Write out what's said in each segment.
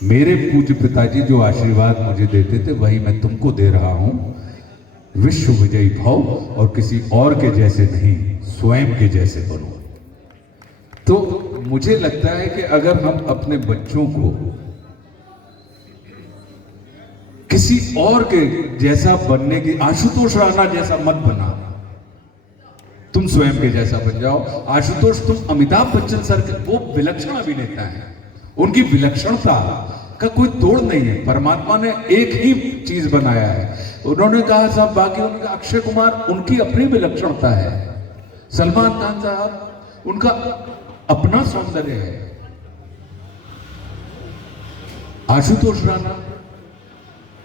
मेरे पूज्य पिताजी जो आशीर्वाद मुझे देते थे वही मैं तुमको दे रहा हूं। विश्व विजयी भव और किसी और के जैसे नहीं, स्वयं के जैसे बनो। तो मुझे लगता है कि अगर हम अपने बच्चों को किसी और के जैसा बनने की, आशुतोष राणा जैसा मत बना, तुम स्वयं के जैसा बन जाओ। आशुतोष, तुम अमिताभ बच्चन सर के, वो विलक्षण अभिनेता हैं, उनकी विलक्षणता का कोई तोड़ नहीं है। परमात्मा ने एक ही चीज बनाया है। उन्होंने कहा साहब, बाकी उनका अक्षय कुमार, उनकी अपनी विलक्षणता है। सलमान खान साहब, उनका अपना सौंदर्य है। आशुतोष राणा,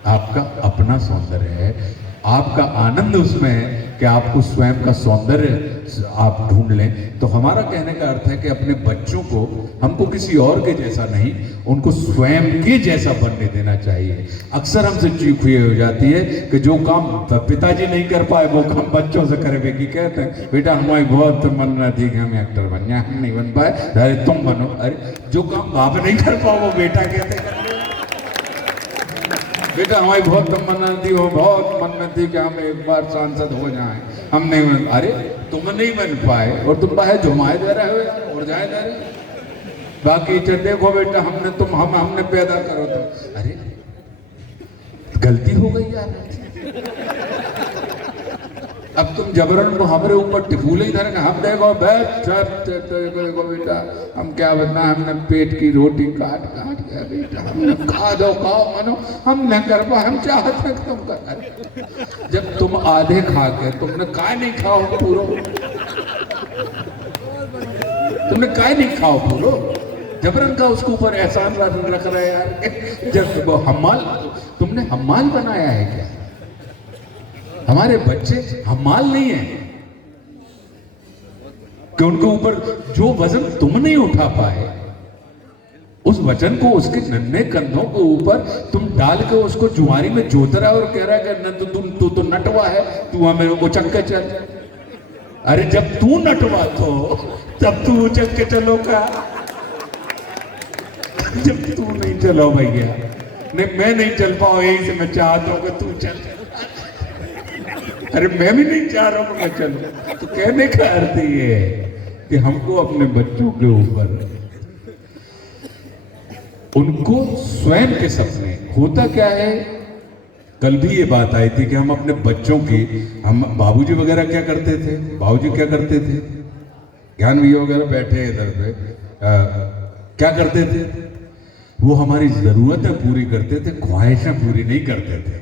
आपका अपना सौंदर्य है। आपका आनंद उसमें है कि आपको स्वयं का सौंदर्य आप ढूंढ लें। तो हमारा कहने का अर्थ है कि अपने बच्चों को हमको किसी और के जैसा नहीं, उनको स्वयं के जैसा बनने देना चाहिए। अक्सर हमसे चूक हुई हो जाती है कि जो काम पिताजी नहीं कर पाए वो काम बच्चों से करे। कि कहते हैं बेटा हमारी बहुत मन थी कि हम एक्टर बन जाए, हम नहीं बन पाए, अरे तुम बनो। अरे जो काम बाप नहीं कर पाओ वो बेटा कहते कर ले। बेटा हमारी बहुत तमन्ना थी, वो बहुत मन में थी कि हम एक बार सांसद हो जाएं, हम नहीं बन। अरे तुम नहीं बन पाए और तुम बाहर जुमाए दे रहे हो और जाए दे रहे। बाकी देखो बेटा, हमने पैदा करो तो, अरे गलती हो गई यार। अब तुम जबरन को हमारे ऊपर टिफूले ही धरेंगे। हम देखो देखो बेटा, हम क्या बनना, हमने पेट की रोटी काट काट के बेटा हमने खा दो, खाओ मानो, हम न कर पाए, हम चाहते हैं तुम कर। जब तुम आधे खा के तुमने काय नहीं खाओ पूरो, तुमने काय नहीं खाओ पूरो, जबरन का उसके ऊपर एहसान रख रहे यार। जब वो हमाल, तुमने हमाल बनाया है क्या? हमारे बच्चे हमाल नहीं है कि उनके ऊपर जो वजन तुम नहीं उठा पाए, उस वजन को उसके नन्हे कंधों के ऊपर तुम डाल के उसको जुआरी में जोत रहा है और कह रहा है कि तू तो नटवा है, तू हमें उचक के चल। अरे जब तू नटवा तो तब तू उचक के चलो का, जब तू नहीं चलो भैया, नहीं मैं नहीं चल पाऊं, यही से मैं चाहता हूं कि तू चल। अरे मैं भी नहीं चाह रहा हूं मैं चलूं। तो कहने का अर्थ ये है कि हमको अपने बच्चों के ऊपर, उनको स्वयं के सपने, होता क्या है, कल भी ये बात आई थी कि हम अपने बच्चों की, हम बाबूजी वगैरह क्या करते थे, बाबूजी क्या करते थे, ज्ञान भैया वगैरह बैठे हैं इधर पे, क्या करते थे, वो हमारी जरूरतें पूरी करते थे, ख्वाहिशें पूरी नहीं करते थे।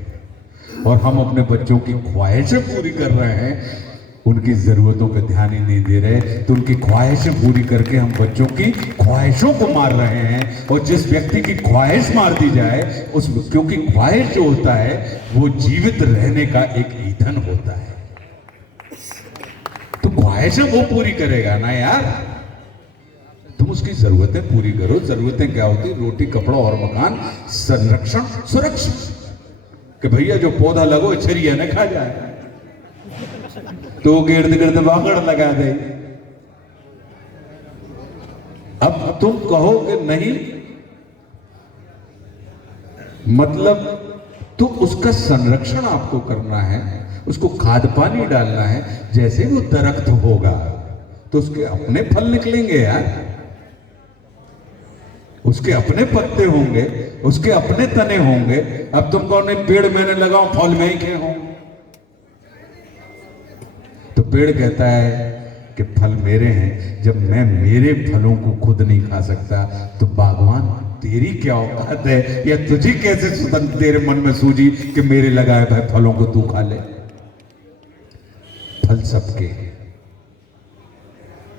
और हम अपने बच्चों की ख्वाहिशें पूरी कर रहे हैं, उनकी जरूरतों पे ध्यान ही नहीं दे रहे। तो उनकी ख्वाहिशें पूरी करके हम बच्चों की ख्वाहिशों को मार रहे हैं। और जिस व्यक्ति की ख्वाहिश मार दी जाए, उस, क्योंकि ख्वाहिश जो होता है वो जीवित रहने का एक ईंधन होता है। तो ख्वाहिशें वो पूरी करेगा ना यार, तुम उसकी जरूरतें पूरी करो। जरूरतें क्या होती, रोटी कपड़ा और मकान, संरक्षण सुरक्षा, कि भैया जो पौधा लगो छिरिया न खा जाए, तो गिर्द गिर्द बागड़ लगा दे। अब तुम कहो कि नहीं, मतलब तो उसका संरक्षण आपको करना है, उसको खाद पानी डालना है। जैसे वो दरख्त होगा तो उसके अपने फल निकलेंगे यार, उसके अपने पत्ते होंगे, उसके अपने तने होंगे। अब तुम कहो नहीं पेड़ मैंने लगाऊं, फल में ही खे हों, तो पेड़ कहता है कि फल मेरे हैं। जब मैं मेरे फलों को खुद नहीं खा सकता तो बागवान तेरी क्या औकात है, या तुझे कैसे स्वतंत्र तेरे मन में सूझी कि मेरे लगाए भाई फलों को तू खा ले। फल सबके।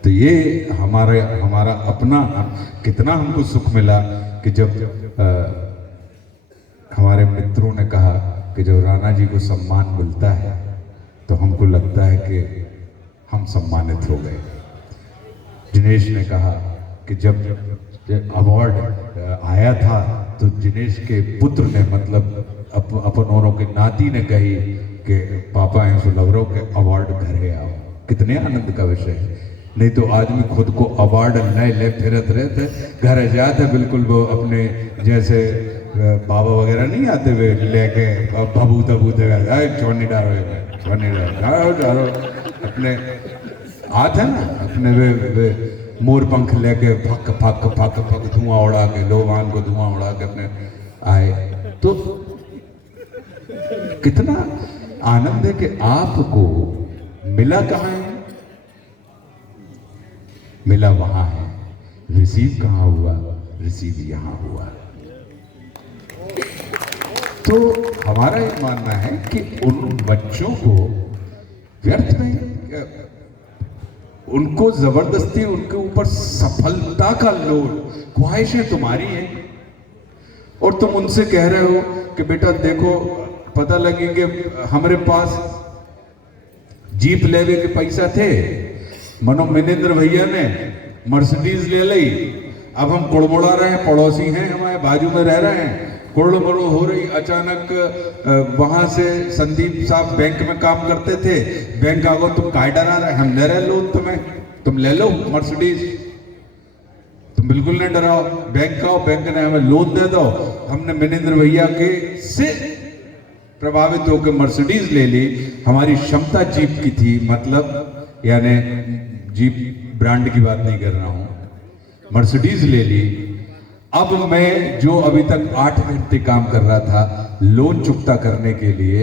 तो ये हमारा अपना, कितना हमको सुख मिला कि जब हमारे मित्रों ने कहा कि जब राणा जी को सम्मान मिलता है तो हमको लगता है कि हम सम्मानित हो गए। जिनेश ने कहा कि जब अवार्ड आया था तो जिनेश के पुत्र ने, मतलब अपन औरों के नाती ने कही कि पापा ऐसे लग रहा हो कि अवार्ड घर है आओ। कितने आनंद का विषय है नहीं तो आदमी खुद को अवार्ड ले फिरत रहते, घर जाते बिल्कुल वो अपने जैसे बाबा वगैरह नहीं आते हुए लेके भबूता भूते चौनी डालो अपने आते ना अपने वे मोर पंख लेके फक फक फक फक धुआं उड़ा के लोबान को धुआं उड़ा के अपने आए। तो कितना आनंद है कि आपको मिला कहाँ है? मिला वहां है। रिसीव कहाँ हुआ? रिसीव यहां हुआ। तो हमारा ये मानना है कि उन बच्चों को व्यर्थ में, उनको जबरदस्ती उनके ऊपर सफलता का लोड, ख्वाहिशें तुम्हारी हैं और तुम उनसे कह रहे हो कि बेटा देखो पता लगेंगे हमारे पास जीप लेवे के पैसा थे, मनो मिनेंद्र भैया ने मर्सिडीज ले ली, अब हम कुड़मुड़ा रहे हैं, पड़ोसी हैं हमारे बाजू में रह रहे हैं, कुड़मुड़ो हो रही। अचानक वहां से संदीप साहब बैंक में काम करते थे, बैंक आगो तुम काय डरा रहे, हम ले रहे लोन तुम्हें, तुम ले लो मर्सिडीज, तुम बिल्कुल नहीं डराओ, बैंक आओ, बैंक ने हमें लोन दे दो। हमने मिनेंद्र भैया के से प्रभावित होकर मर्सिडीज ले ली। हमारी क्षमता जीप की थी, मतलब यानी जीप ब्रांड की बात नहीं कर रहा हूं, मर्सिडीज ले ली। अब मैं जो अभी तक 8 घंटे काम कर रहा था, लोन चुकता करने के लिए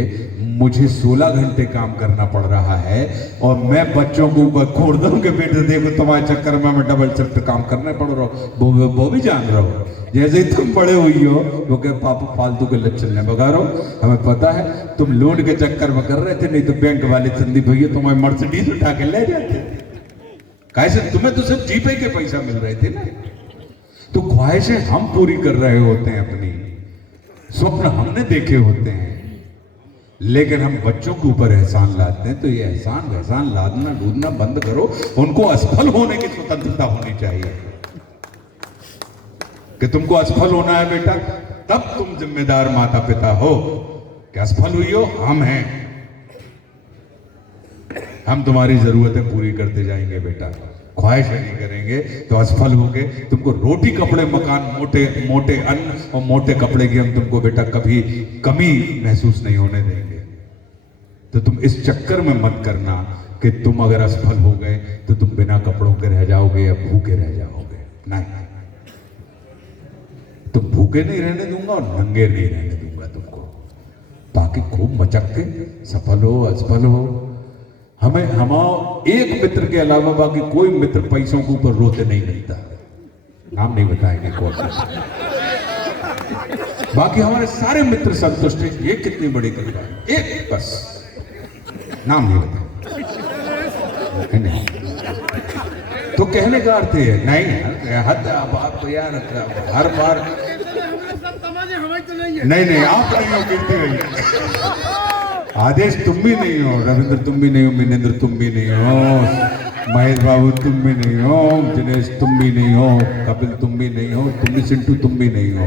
मुझे 16 घंटे काम करना पड़ रहा है और मैं बच्चों को ऊपर खोड़ दूं कि बेटे देखो तुम्हारे चक्कर में मैं डबल शिफ्ट काम करने पड़ रहा हूं। वो भी जान रहा हो, जैसे ही तुम बड़े हुई हो वो कहे पापा फालतू के लक्षण न बगा रहो, हमें पता है तुम लोन के चक्कर में कर रहे थे, नहीं तो बैंक वाले संदीप भैया तुम्हारी मर्सिडीज उठा के ले जाते। कैसे तुम्हें तो सिर्फ जीपे के पैसा मिल रहे थे ना। तो ख्वाहिशें हम पूरी कर रहे होते हैं, अपनी स्वप्न हमने देखे होते हैं, लेकिन हम बच्चों के ऊपर एहसान लाते हैं। तो ये एहसान लादना लूदना बंद करो। उनको असफल होने की स्वतंत्रता होनी चाहिए कि तुमको असफल होना है बेटा, तब तुम जिम्मेदार माता पिता हो। कि असफल हुई हो, हम हैं, हम तुम्हारी जरूरतें पूरी करते जाएंगे बेटा, ख्वाहिश नहीं करेंगे तो असफल होगे। तुमको रोटी कपड़े मकान मोटे मोटे अन्न और मोटे कपड़े की हम तुमको बेटा कभी कमी महसूस नहीं होने देंगे। तो तुम इस चक्कर में मत करना कि तुम अगर असफल हो गए तो तुम बिना कपड़ों के रह जाओगे या भूखे रह जाओगे। नहीं, तुम भूखे नहीं रहने दूंगा और नंगे नहीं रहने दूंगा तुमको। बाकी खूब मचक के सफल हो असफल हो। हमें एक मित्र के अलावा बाकी कोई मित्र पैसों के ऊपर रोते नहीं मिलता। नाम नहीं बताएंगे कौन सा। बाकी हमारे सारे मित्र संतुष्ट हैं। ये कितनी बड़ी कृपा है, एक बस नाम नहीं बताएंगे। नहीं तो कहने का अर्थ है नहीं हद आप यार हर बार नहीं आप नहीं हो, गिनती रही। आदेश तुम भी नहीं हो, रविंद्र तुम भी नहीं हो, मिनेंद्र तुम भी नहीं हो, महेश बाबू तुम भी नहीं हो, दिनेश तुम भी नहीं हो, कपिल तुम भी नहीं हो, तुम भी चिंटू तुम भी नहीं हो,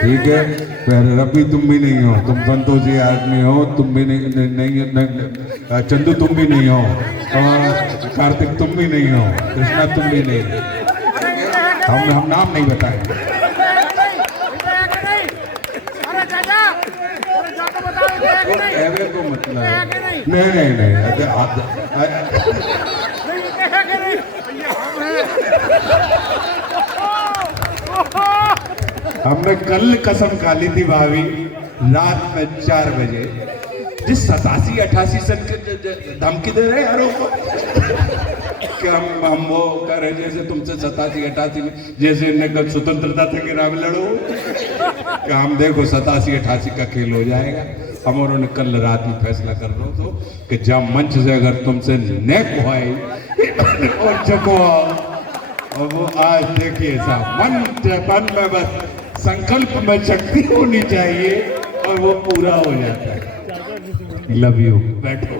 ठीक है। फिर रवि तुम भी नहीं हो, तुम संतोषी आदमी हो, तुम भी नहीं, चंदू तुम भी नहीं हो, और कार्तिक तुम भी नहीं हो, कृष्णा तुम भी नहीं हो। हम नाम नहीं बताएंगे। को मतलब नहीं हमने कल कसम खा ली थी भाभी रात में 4 बजे, जिस 87-88 सन के धमकी दे रहे यारों को कि हम वो कह रहे जैसे तुमसे 87-88 में जैसे इन्हें कल स्वतंत्रता थे कि राम लड़ो, कि हम देखो 87-88 का खेल हो जाएगा। हम और उन्हें कल रात में फैसला कर लो तो कि जब मंच से अगर तुमसे नेक हुआई और चको और वो आज देखिए साहब मन में बस संकल्प में शक्ति होनी चाहिए और वो पूरा हो जाता है। लव यू, बैठो।